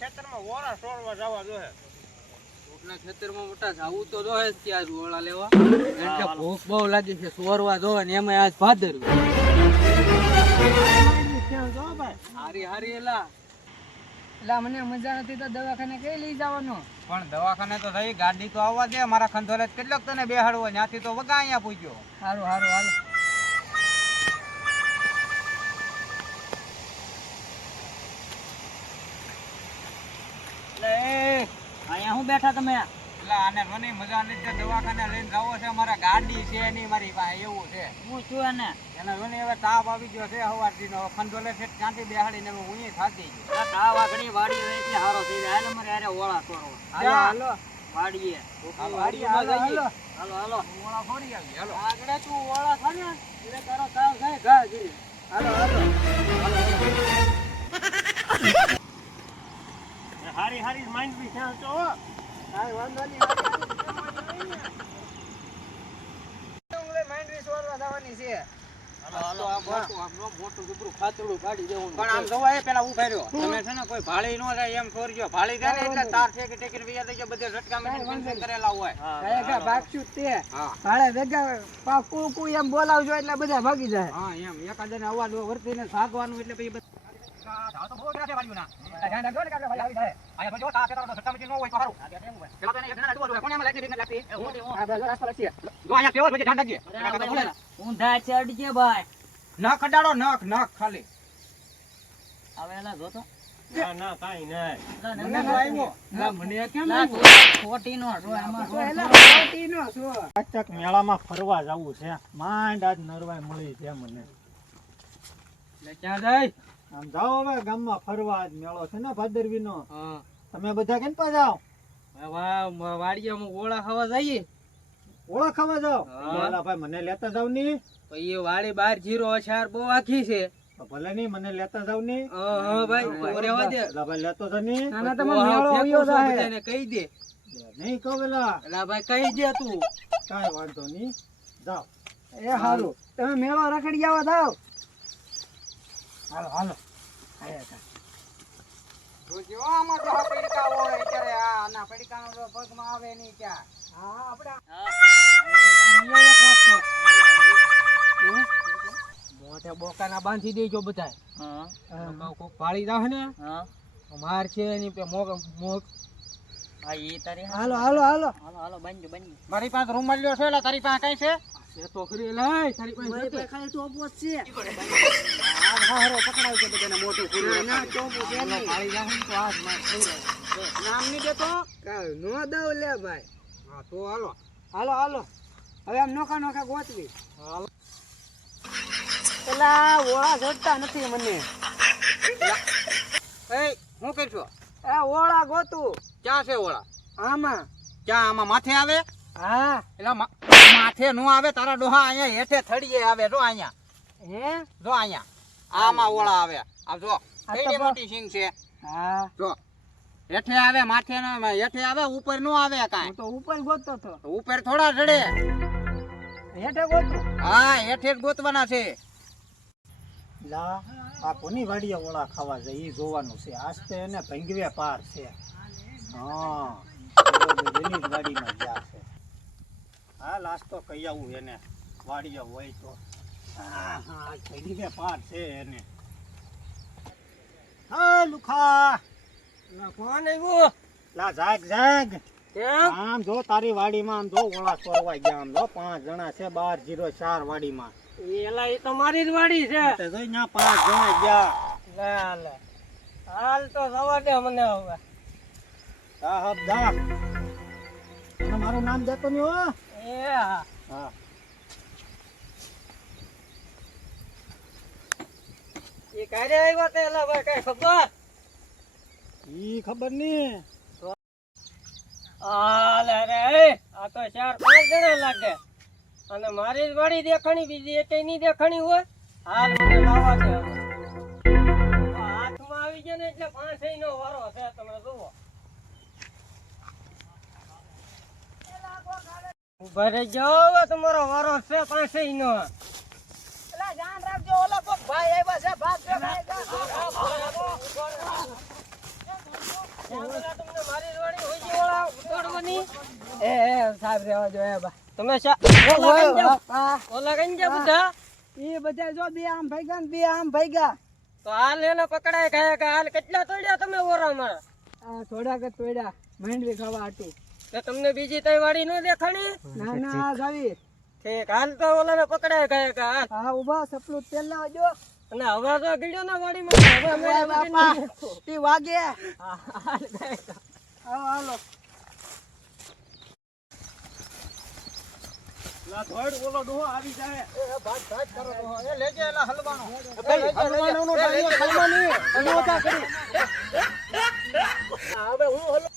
ખેતરમાં ઓરા છોડવા જવા જોઈએ. કોકના ખેતરમાં મોટા જાવું તો જોઈએ ત્યાં ઓળા લેવા. એટલે ભૂખ બહુ લાગી છે, સોરવા જોવે ને એમાં આજ ભાદરવું. હારી હારી એલા મને મજા નથી તો દવાખાને કઈ લઈ જવાનો? પણ દવાખાને તો થઈ, ગાડી તો આવવા દે. મારા ખંધોલે કેટલોક તને બેહાડવો, ત્યાંથી તો વગા અહીંયા પૂછ્યો. સારું સારું હાલો. અહીંયા હું બેઠા તમે? એટલે આને મને મજા નથી, દવાખાને લઈને જવો છે. મારા ગાડી છે નહીં મારી પાસે, એવું છે. હું છું એને મને હવે તાપ આવી ગયો છે સવારથી નો. ખંધોલે છે ત્યાંથી બેહાડીને હું થાકી ગયો. તાવ આગળ વાડી રહી છે, હારો થઈ જાય. હાલો મારે આરે ઓળા છોડો. હાલો હાલો વાડીએ. વાડીએ હાલો હાલો હાલો હાલો ઓળા ફોડી આવી. હાલો આગળ તું ઓળા થા ને એટલે તારો તાવ થાય ઘા ગીરી. હાલો હાલો હારી હારી માઇન્ડ બી છે તો કાઈ વાંધો નહીં. માઇન્ડ રીસ વાળવા જવાની છે. હાલો મોટું ગુબરું ખાતરું કાઢી દેવું. પણ આમ જોવા એ પેલા ઉભા રહ્યો. તમે છે ને કોઈ ભાળી નો જાય એમ કરજો. ભાળી જાય ને એટલે તાર છે કે ટેકીને બીજા થઈ જાય, બધે ઝટકા મેં ફેન્સિંગ કરેલા હોય. કાયકા ભાગશું તે ભાડે ભેગા પાકું એમ બોલાવજો એટલે બધા ભાગી જાય. હા એમ એકાદને અવાજ વર્તીને ભાગવાનું એટલે પછી તો બહુ છે વાળ્યું ના ધ્યાન રાખજો ને કાલે ભાઈ આવી જાય. આયા જો તા પેલા ઝટકા મેં નો હોય તો સારું. પેલા તો એને એક ના જોવા કોને માં લાગી લાગતી. આ બે રસ્તા લખીએ. જો આયા કેવો છે ધ્યાન રાખજે. ઊંધા ચડજે ભાઈ. નખ અડાડો, નખ ખાલી. હવે એલા જો તો ના ના કાઈ નહીં. મને નો આવ્યો. ના મને કેમ આવ્યો? ખોટી નો જો આમાં એલા ખોટી નો જો. અચક મેળામાં ફરવા જવું છે. માંડ આજ નરવાઈ મળી છે મને. લે ક્યાં જાય? આમ જાઓ હવે ગામમાં ફરવા. આજ મેળો છે ને ભાદરવીનો. હા તમે બધા કેમ પા જાઓ? વાડિયામાં ઓળા ખાવા જઈએ. ઓળા ખાવા જાઓ? હા. એલા ભાઈ મને લેતા જાવ ની. પછી એ વાડી બાર જીરો અછાર બહુ આખી છે. તો ભલે નહીં મને લેતા જાવ ની. હા ભાઈ તું રહેવા દે. એલા ભાઈ લેતો તો ની. ના તમે મેળો આવ્યો છે બધાને કહી દે. નહીં કહો એલા. એલા ભાઈ કહી દે તું. કાઈ વાંધો નહીં. જાઓ. એ હારું તમે મેળો રખડી આવા જાવ. હાલો હાલો. જો આમાં તો પડીકા હોય ત્યારે આના પડીકાનો જો પગમાં આવે નહીં ત્યાં. હા આપડા મોટે બોકાના બાંધી દેજો બધા. કોક પાળી જાવ ને માર છે એની પે મોક હાલો હાલો હાલો હાલો બંધ મારી પાસે રૂમાલ લ્યો છે. એટલે તારી પાસે કઈ છે? એ તો ખરી લઈ તારી પાસે ખાલી ટોપો છે. હારો પકડાવ છે બધાને મોટું પૂરું. ના ટોપો છે નહીં. પાળી જાવ ને તો હાથ માં થઈ જાય. નામ નહીં દેતો કાઈ નો દઉં લે ભાઈ. હા તો હાલો હાલો હાલો હવે આમ નોખા નોખા ગોતવી. પેલા ઓળા જડતા નથી મને. એ હું કરશો? એ ઓળા ગોતું. ક્યાં છે ઓળા? આમાં. ક્યાં આમાં માથે આવે? હા એટલે માથે નો આવે. તારા ડોહા અહીંયા હેઠે થડીએ આવે. જો અહીંયા, હે જો અહીંયા આમાં ઓળા આવે. આ જો આ તો કેવી મોટી સિંગ છે. હા જો હેઠે આવે, માથે નો હેઠે આવે, ઉપર નો આવે કાંઈ. હું તો ઉપર ગોતતો તો. ઉપર થોડા ચડે. હેઠે ગોતું. હા હેઠે જ ગોતવાના છે. લા આ કોની વાડીએ ઓળા ખાવા જાય ઈ જોવાનું છે. આજ તો એને ભંગવે પાર છે. હા એની જ વાડીમાં ગયા છે. હા લાસ્ટ તો કહી આવું એને વાડીએ હોય તો. હા હા ભંગવે પાર છે એને. હા લુખા કોણ આવ્યું? લા જાગ જાગ. કેમ? આમ જો તારી વાડીમાં આમ જો ઓળા ચોરવા ગયા. આમ જો 5 જણા છે 1204 વાડીમાં. એલા એ તો મારી જ વાડી છે. તે જોઈ ના 5 જણા ગયા. લે હાલ તો જવા દે મને હવે. હા હા જા. તને મારું નામ દેતો નહીં હો. એ હા હા એ કારે આવ્યો તે એલા ભાઈ કઈ ખબર? ઈ ખબર નહીં. આલે રે આ તો 4-5 જણા લાગે. અને મારી જ વાડી દેખાણી, બીજી એકેય નહીં દેખાણી હોય. હાલ મને લાવવા દે હવે. હાથમાં આવી ગયા ને એટલે 5 નો વારો છે. તમે જુઓ ઉભા રહી જાઓ. હવે તમારો વારો છે 5 નો. એલા ધ્યાન રાખજો. ઓલા કોક ભાઈ આવ્યા છે. ભાગ તમને મારી જ વાડી હોય છે ઓલા તોડવાની. એ સાહેબ રેવા જો એ બા તમે ઓલા કઈ જાવ? ઓલા કઈ જાવ બધા? એ બધા જો બે આમ ભાગ્યા ને બે આમ ભાગ્યા. તો હાલ એને પકડાય ખાયા કે હાલ કેટલા તોડ્યા તમે ઓરામાં? આ થોડાક જ તોડ્યા માંડવી ખાવા હાટું. કે તમને બીજી તઈ વાડી ન દેખાણી? ના ના જાવી ઠીક હાલ તો ઓલાને પકડાય ખાયા કે હાલ. હા ઉભા સપલું તેલ લાવો જો. અને હવે તો ગીડ્યો ને વાડીમાં હવે અમે બાપા ઈ વાગે. હાલો હાલો લા ધોડ ઓલો ડોહો આવી જાય. એ ભાગ ભાગ કરો તો એ લેજે એલા હલવાનો. ભાઈ હલવાનોનો ડાયો હલવાની અનોતા કરી. હવે હું હલો.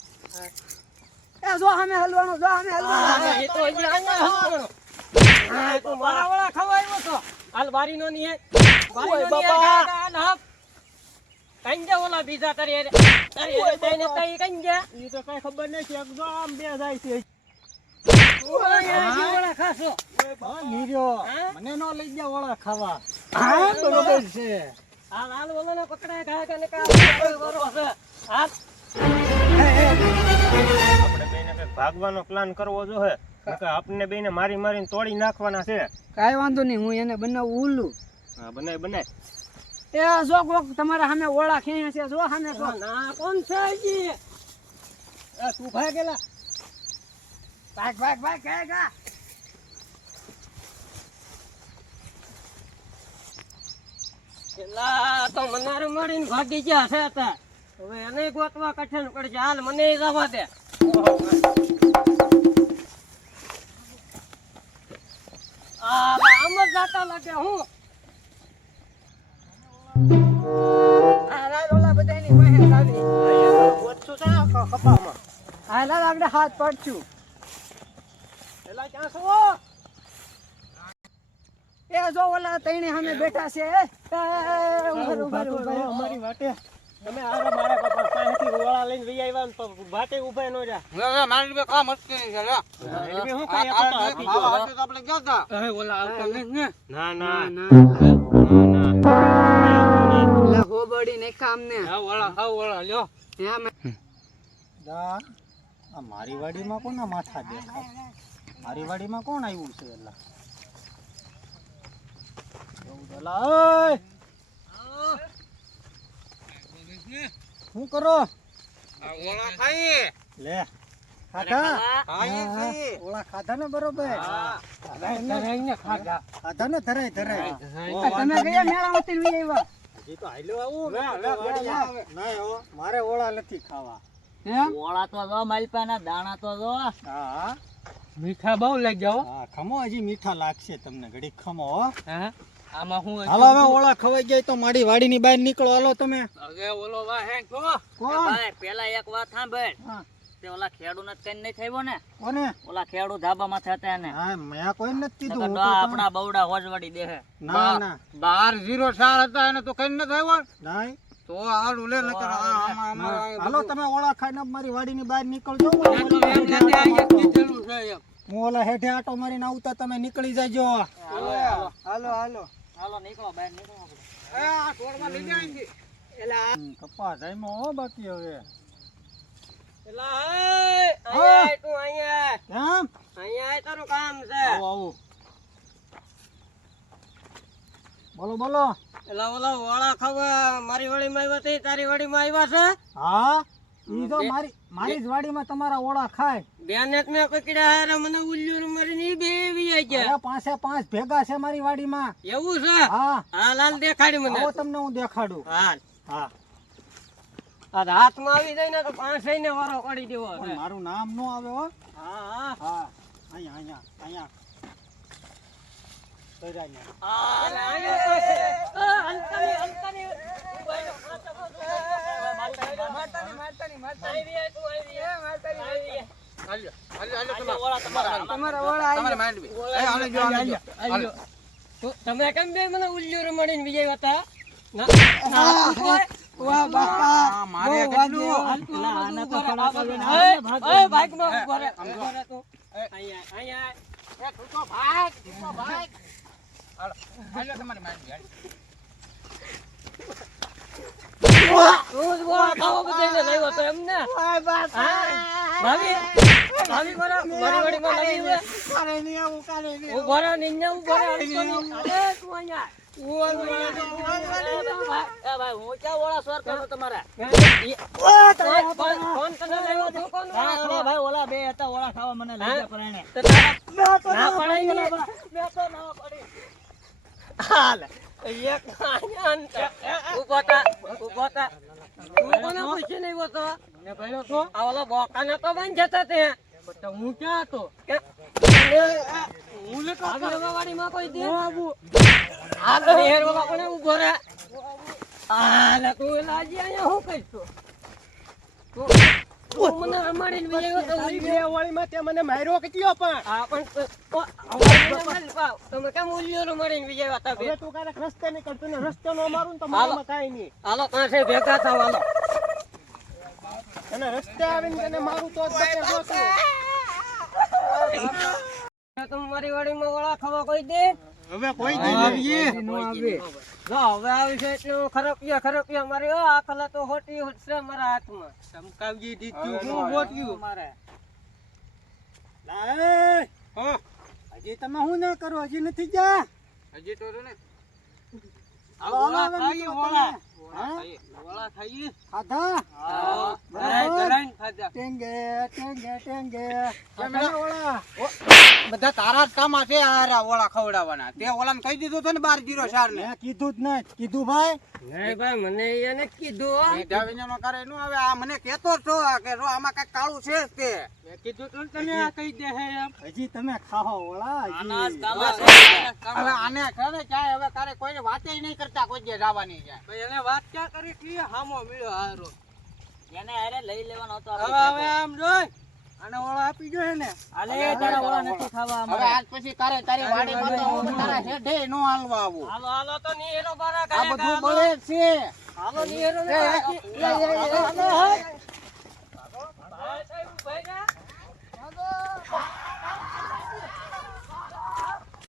એ જો સામે હલવાનો જો સામે હલવાનો. એ તો હજી અહીંયા હલવાનો. હા તું મારા વાળા ખવાયો તો હાલ બારી નો ની હે બારી નો ની હાલ હાપ કંજા ઓલા બીજા તારી અરે તઈને તઈ કંજા ઈ તો કઈ ખબર નથી એકદમ આમ બે જાય છે. ઓલા ખાસો હા નીર્યો હા? મને નો લઈ ગયા ઓળા ખાવા. હા બરોબર છે. હાલ હાલ ઓલાને પકડાય ખાય કે નકા વરો છે હાલ આપણે બેને કઈ ભાગવાનો પ્લાન કરવો જોઈએ નકર આપણે બેને મારી મારીને તોડી નાખવાના છે. કાઈ વાંધો નહીં હું એને બનાવું ઉલ્લું. હા બનાય બનાય. એ જો કોક તમારા સામે ઓળા ખેંચ્યા છે જો સામે જો. ના કોણ છે હજી તું ભાગેલા ભાગ ભાગ ભાગ ગા પેલા તો મનાર મારીને ભાગી ગયા છે હતા હવે એને ગોતવા કઠણ પડશે હાલ મને જવા દે આમ જ જાતા લાગે હું ઓલા બધાની પાસે આવી. ઓછું છે ને કપામાં. હાલા આગળ હાથ પડશું. એલા ક્યાં છો? એ જો ઓલા તઈને સામે બેઠા છે. ઉભર ઉભર ઉભર અમારી વાટે તમે આરા મારા બાપા પાસેથી ઓળા લઈને વઈ આવ્યા ને તો વાટે ઊભા નો રહ્યા. મારી બે કામ મસ્તી છે લે. એટલે હું કઈ આપતા આપી જો. આપણે ક્યાં હતા? ઓલા આવતા ને ના ના લે હોબડી ને કામ ને. ઓલા લ્યો દા આ મારી વાડીમાં કોના માથા દેખાય? મારી વાડીમાં કોણ આવ્યું છે? એલા એલા ઓય શું કરો? ઓળા ખાઈ. લે ખાધા? ખાઈ ખાઈ. ઓળા ખાધા ને બરોબર? ખાધા ખાધા ને ધરાય ધરાય. તમે કયા મેળા ઉતરી આવ્યા? હજી તો હાલ્યો આવું ને. નહીં હો મારે ઓળા નથી ખાવા. હે ઓળા તો જો માલપાના દાણા તો જો હા મીઠા બહુ લાગ્યા હા ખમો હજી મીઠા લાગશે તમને ઘડીક ખમો હો. હો આમાં હું હાલો હવે ઓળા ખવાઈ જાય તો મારી વાડીની બહાર નીકળો. હાલો તમે. હવે ઓલો વા હે કો કોણ? ભાઈ પેલા એક વાત સાંભળ હા. તે ઓલા ખેડૂ ને કઈ નહીં થયો ને કોને? ઓલા ખેડૂ ધાબામાં થતા ને હા મેં કોઈ નથી કીધું. હું તો આપણા બવડા હોજવાડી દે ના ના 1204 હતા એને તો કઈ ન થયો. નહીં. તો હાલું લે નકર હાલો તમે ઓળા ખાઈને મારી વાડીની બહાર નીકળજો. હું ઓલા હેઠે આટો મારીને આવતા તમે નીકળી જાજો. હાલો હાલો હાલો નીકળો બહાર નીકળો એ આ છોડમાં લઈ જાય એલા કપા જાયમાં હો બાકી હવે. એલા આય તું અહીંયા કેમ? અહીંયા તારું કામ છે આવો આવો. બોલો બોલો. એલા ઓલા વાળા ખાવા મારી વાડીમાં આવ્યા તે તારી વાડીમાં આવ્યા છે હા ઈ તો મારી જ વાડીમાં તમારા ઓળા ખાય. બેનેક ને પકડ્યા હારે મને ઉલ્લુર મારીને ઈ બે વી ગયા અરે પાંચે પાંચ ભેગા છે મારી વાડીમાં. એવું છે હા હાલ હાલ દેખાડી મને આવો તમને હું દેખાડું. હાલ હા આ હાથમાં આવી જાય ને તો પાંચ ને વારો કાઢી દેવો છે પણ મારું નામ નો આવે હો. હા હા હા અહીંયા અહીંયા અહીંયા તૈયાર અરે અહીંયા અંતની અંતની તમે કેમ બે મને ઉલ્લુ રમાડીને વિજય હતા વાહ બાપા મારે તું જ ગોળા ખાવા બધાયને લાવ્યો તો એમ ને ઓય બસ ભાભી ભાભી મારી વાડીમાં લાગી છે કાલે નહીં આવું કાલે નહીં ઉભો રહે નિન્યા ઉભો રહે હલતો નહીં. અરે તું અહીંયા એ ભાઈ હું ક્યાં ઓળા સ્વાર કરું તમારે ફોન તને લાવ્યો તો કોણ ઓલા ભાઈ ઓલા બે હતા ઓળા ખાવા મને લઈ ગયા પરાણે. તો તારા ના પડાય ને હાલ એક અહીંયા અંતર. ઊભો થા તું કોને પૂછીને આવ્યો તો મેં ભણ્યો તો આ ઓલો બોકાને તો બંધ જતા તે તો હું ક્યાં હતો હું લેતો વાડીમાં કોઈ દે આવું આ તો હેર ઓલા કોને ઊભો રહે હાલે તું લાજી અહીંયા હું કઈતો તું મને રમાડીને બીજાયો તો તારી બે વાળીમાં તે મને માર્યો કેટલો પણ આ પણ તમે કેમ ઉલ્યો રમાડીને બીજાયો હતા બે હવે તું ક્યારેક રસ્તે નીકળતો ને રસ્તે નો મારું ને તો મારામાં કાંઈ નહીં હાલો પાસે ભેગા થાવ હાલો અને રસ્તે આવીને તને મારું તો જ બચે જોતું. તમે મારી વાડીમાં ઓળા ખાવા કોઈ દે હવે કોઈ દી આવીએ જો હવે આવી છે એટલે ખરપિયા મારી આ કલા તો હોટી છે મારા હાથમાં ચમકાવજી દીધું હું બોટ્યું મારે લાય હા હજી તમે શું ના કરો હજી નથી જા હજી તો ને હાલો, હાલો, હવે ખાઈએ નીકળો ઓળા તમે. ઓળા ખાઈએ ખાધા કરાઈને ખાધા ટેંગે ટેંગે ટેંગે બધા તારા જ કામ છે આ ઓળા ખવડાવવાના તે ઓલાને કહી દીધું હતું ને 1204 ને મેં કીધું જ નહીં કીધું ભાઈ નહીં ભાઈ મને એને કીધું હો. નો કરે નું હવે આ મને કહેતો છો કે જો આમાં કઈક કાળું છે જ તે મેં કીધું તું ને તને આ કહી દે હે એમ હજી તમે ખાઓ ઓળા અનાજ હજી કાલા હવે આને કહે ને ક્યાંય હવે તારે કોઈને વાતે નહીં કરતા કોઈ જે જવાની છે તો એને વાત ક્યાં કરી કે હામો મળ્યો હારો એને હારે લઈ લેવાનો હતો હવે હવે આમ જોઈ અને ઓળો આપી જો ને આલે તારા ઓળા નથી ખાવા હવે આજ પછી તારે તારી વાડીમાં તો હું તારા હેઠે નો હાલવા આવું હાલો હાલો તો નીરો બારા આ બધું બળે જ છે હાલો નીરો ને એ, હાલો